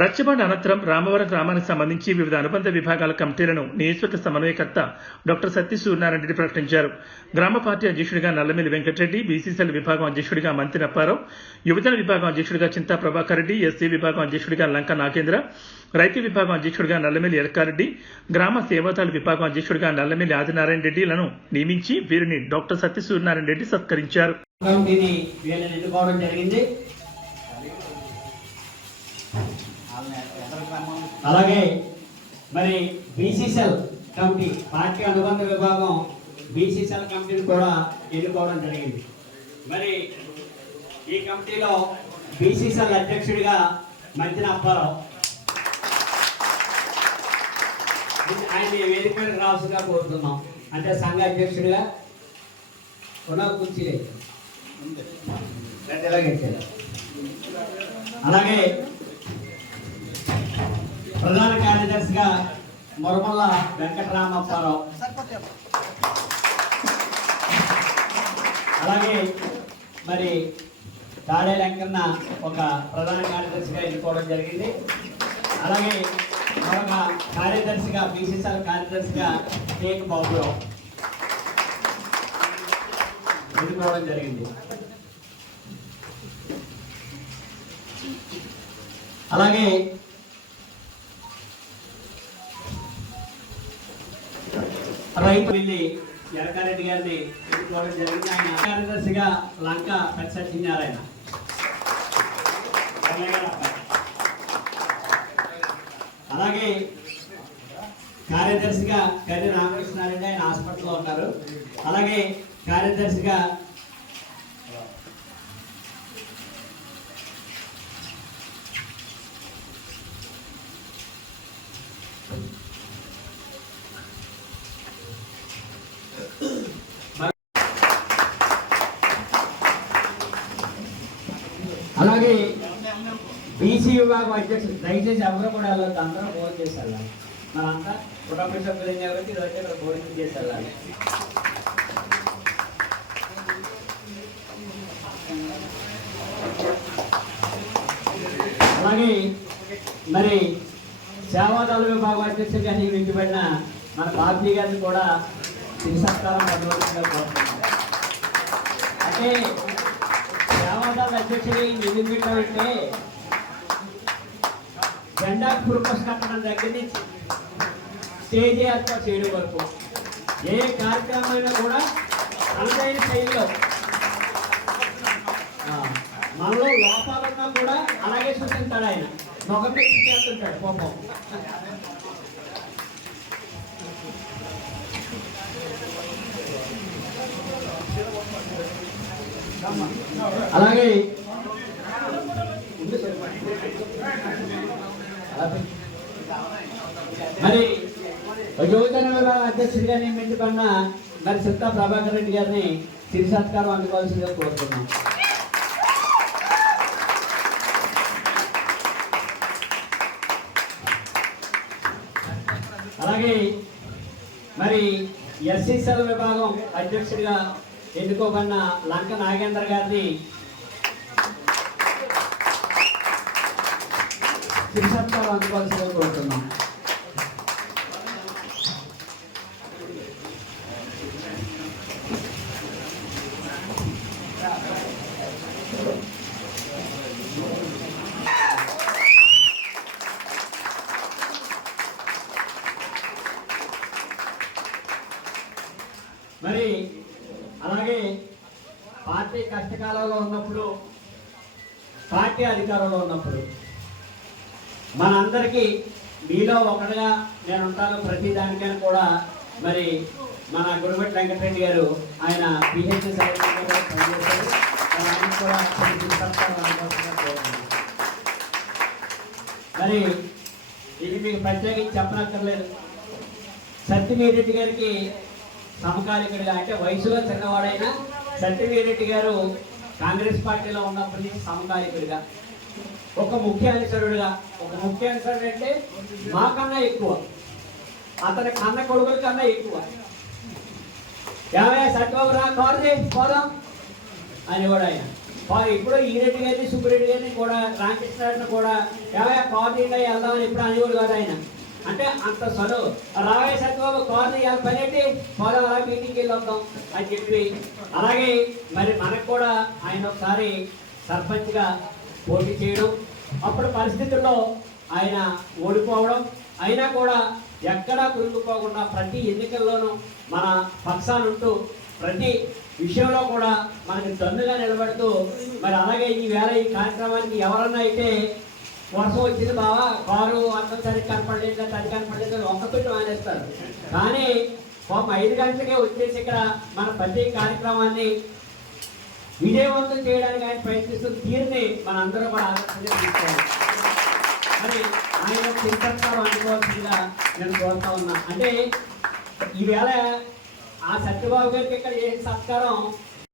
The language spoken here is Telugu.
రచ్చబండ అనంతరం రామవరం గ్రామానికి సంబంధించి వివిధ అనుబంధ విభాగాల కమిటీలను నియోజకవర్గ సమన్వయకర్త డాక్టర్ సత్తి సూర్యనారాయణ రెడ్డి ప్రకటించారు. గ్రామ పార్టీ అధ్యక్షుడిగా నల్లమిల్లి వెంకటరెడ్డి, బీసీసీఎల్ విభాగం అధ్యక్షుడిగా మంత్రి నప్పారావు, యువజన విభాగం అధ్యక్షుడిగా చింతా ప్రభాకర్ రెడ్డి, ఎస్సీ విభాగం అధ్యక్షుడిగా లంక నాగేంద్ర, రైతు విభాగం అధ్యక్షుడిగా నల్లమిల్లి ఎలకారెడ్డి, గ్రామ సేవాదాల విభాగం అధ్యక్షుడిగా నల్లమిల్లి ఆదినారాయణ రెడ్డిలను నియమించి వీరిని డాక్టర్ సత్తి సూర్యనారాయణ రెడ్డి సత్కరించారు. అలాగే మరి బీసీసీఎల్ కమిటీ పార్టీ అనుబంధ విభాగం బీసీసీఎల్ కమిటీని కూడా ఎన్నుకోవడం జరిగింది. మరి ఈ కమిటీలో బీసీసీఎల్ అధ్యక్షుడిగా మంత్రి నప్పారావు, ఆయన వేదిక మీద రావాల్సిందిగా కోరుతున్నాం. అంటే సంఘ అధ్యక్షుడిగా కుర్చీ అలాగే ప్రధాన కార్యదర్శిగా మొరమల్ల వెంకటరామప్పారావు, అలాగే మరి తాడే వెంకన్న ఒక ప్రధాన కార్యదర్శిగా ఎన్నుకోవడం జరిగింది. అలాగే మరొక కార్యదర్శిగా బీసీసీఎల్ కార్యదర్శిగా కేక్ బాబురావు ఎన్నుకోవడం జరిగింది. అలాగే రైతు వెళ్ళి ఎరకారెడ్డి గారిని ఎన్నుకోవడం జరిగింది. ఆయన కార్యదర్శిగా లంక సత్యనారాయణ, అలాగే కార్యదర్శిగా కర్రి రామకృష్ణారెడ్డి, ఆయన హాస్పిటల్లో ఉన్నారు. అలాగే కార్యదర్శిగా అలాగే బీసీ విభాగం అధ్యక్షుడు, దయచేసి ఎవరు కూడా వెళ్ళొద్దు, అందరూ భోజనం చేసి వెళ్ళాలి. మనంతా కుటుంబ సభ్యులు ఎవరికి ఇదైతే ఇక్కడ భోజనం చేసి వెళ్ళాలి. అలాగే మరి సేవాదాల విభాగం అధ్యక్షుడిగా నియమించబడిన మన బాబ్జీ గారిని కూడా తిరి సత్కారం పొందవలసిందిగా కోరుతున్నాం. అంటే సేవాదాల అధ్యక్షుడి నియమించబడితే జెండా కురుపస్ కట్టడం దగ్గర నుంచి స్టేజ్ ఏర్పాటు చేయడం వరకు ఏ కార్యక్రమమైనా కూడా తనదైన శైలిలో మనలో లోపాలున్నా కూడా అలాగే సూచిస్తాడు. ఆయన మొగపెట్టి చేస్తుంటాడు కోపం. అలాగే మరి యువజన విభాగం అధ్యక్షుడిగా నియమించబడిన మరి చింతా ప్రభాకర్ రెడ్డి గారిని తిరి సత్కారం అందుకోవాల్సిందిగా కోరుతున్నాం. అలాగే మరి ఎస్సీసీఎల్ విభాగం అధ్యక్షుడిగా ఎన్నుకోబడిన లంక నాగేంద్ర గారిని తిరి సత్కారం అందుకోవాల్సిందిగా కోరుతున్నాం. మరి అలాగే పార్టీ కష్టకాలంలో ఉన్నప్పుడు, పార్టీ అధికారంలో ఉన్నప్పుడు మనందరికీ మీలో ఒకటిగా నేను ఉంటాను ప్రతి దానికైనా కూడా మరి మన గుడిమెట్ల వెంకటరెడ్డి గారు ఆయన పిహెచ్డి పనిచేశారు. మరి ఇది మీకు ప్రత్యేకించి చెప్పనక్కర్లేదు. సత్యవీరెడ్డి గారికి సమకాలికుడిగా, అంటే వయసులో చిన్నవాడైనా సత్యవీరెడ్డి గారు కాంగ్రెస్ పార్టీలో ఉన్నప్పటి నుంచి సమకాలికుడిగా, ఒక ముఖ్యానుసరుడుగా, ఒక ముఖ్యానుసరుడు అంటే మాకన్నా ఎక్కువ, అతని కన్న కొడుకుల కన్నా ఎక్కువ. ఏమయ్యా సత్యబాబు రా కారు చేసి పోదాం అనేవాడు ఆయన. ఇప్పుడు ఈరెడ్డి గారిని సుబ్బిరెడ్డి గారిని కూడా రామకృష్ణారెడ్డిని కూడా ఏవైనా కార్నీలో వెళ్దామని ఎప్పుడు అనేవాడు కాదు ఆయన. అంటే అంత చదువు రావే సత్యబాబు కార్నీ వెళ్ళి పని ఏంటి పోదా అలా మీటింగ్కి వెళ్ళి వద్దాం అని చెప్పి, అలాగే మరి మనకు కూడా ఆయన ఒకసారి సర్పంచ్గా పోటీ చేయడం, అప్పుడు పరిస్థితుల్లో ఆయన ఓడిపోవడం, అయినా కూడా ఎక్కడా కురుకుపోకుండా ప్రతి ఎన్నికల్లోనూ మన పక్షానుంటూ ప్రతి విషయంలో కూడా మనకి దన్నుగా నిలబడుతూ, మరి అలాగే ఈవేళ ఈ కార్యక్రమానికి ఎవరన్నా అయితే వర్షం వచ్చింది బావా కారు అర్థం సరిగ్గా కనపడలేదు తడి కనపడలేదు ఒక్కపెట్టి మానేస్తారు, కానీ పాపం 5 గంటలకే వచ్చేసి ఇక్కడ మన ప్రతి కార్యక్రమాన్ని విజయవంతం చేయడానికి ఆయన ప్రయత్నిస్తున్న తీరుని మనందరూ కూడా ఆదర్శంగా తీసుకోవాలి. మరి ఆయన చింతకాలం అనుకోవాల్సిందిగా నేను కోరుతా ఉన్నా. అంటే ఈవేళ ఆ సత్యబాబు గారికి ఇక్కడ ఏ సత్కారం